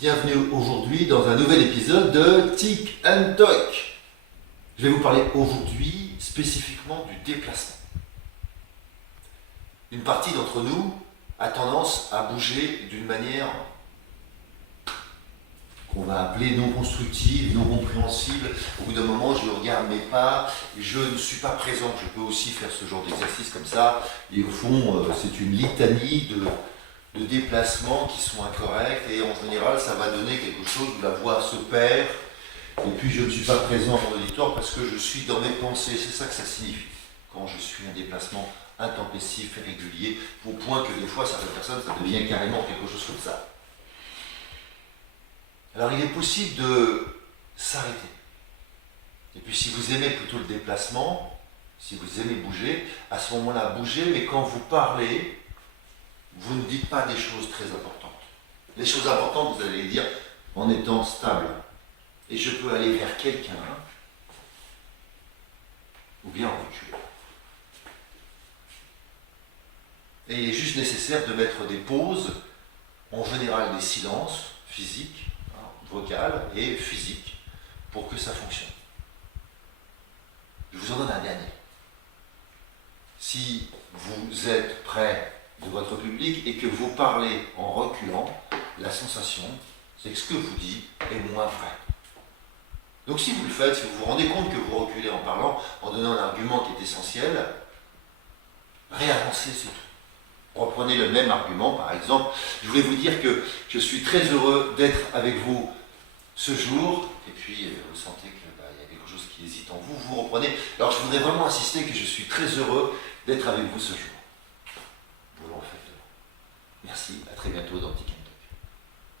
Bienvenue aujourd'hui dans un nouvel épisode de Tic and Talk. Je vais vous parler aujourd'hui spécifiquement du déplacement. Une partie d'entre nous a tendance à bouger d'une manière qu'on va appeler non constructive, non compréhensible. Au bout d'un moment, je regarde mes pas, je ne suis pas présent. Je peux aussi faire ce genre d'exercice comme ça. Et au fond, c'est une litanie de déplacements qui sont incorrects. Et en général, ça va donner quelque chose où la voix se perd. Et puis, je ne suis pas présent en auditoire parce que je suis dans mes pensées. C'est ça que ça signifie quand je suis en déplacement intempestif et régulier, au point que des fois, certaines personnes, ça devient carrément quelque chose comme ça. Alors il est possible de s'arrêter. Et puis si vous aimez plutôt le déplacement, si vous aimez bouger, à ce moment-là, bougez, mais quand vous parlez, vous ne dites pas des choses très importantes. Les choses importantes, vous allez les dire en étant stable. Et je peux aller vers quelqu'un, ou bien en reculer. Et il est juste nécessaire de mettre des pauses, en général des silences physiques, vocale et physique pour que ça fonctionne. Je vous en donne un dernier. Si vous êtes près de votre public et que vous parlez en reculant, la sensation, c'est que ce que vous dites est moins vrai. Donc si vous le faites, si vous vous rendez compte que vous reculez en parlant, en donnant un argument qui est essentiel, réavancez, c'est tout. Reprenez le même argument, par exemple, je voulais vous dire que je suis très heureux d'être avec vous ce jour, et puis vous sentez qu'il y a quelque chose qui hésite en vous, vous reprenez. Alors je voudrais vraiment insister que je suis très heureux d'être avec vous ce jour. Vous le refaites demain. Merci, à très bientôt dans Tic.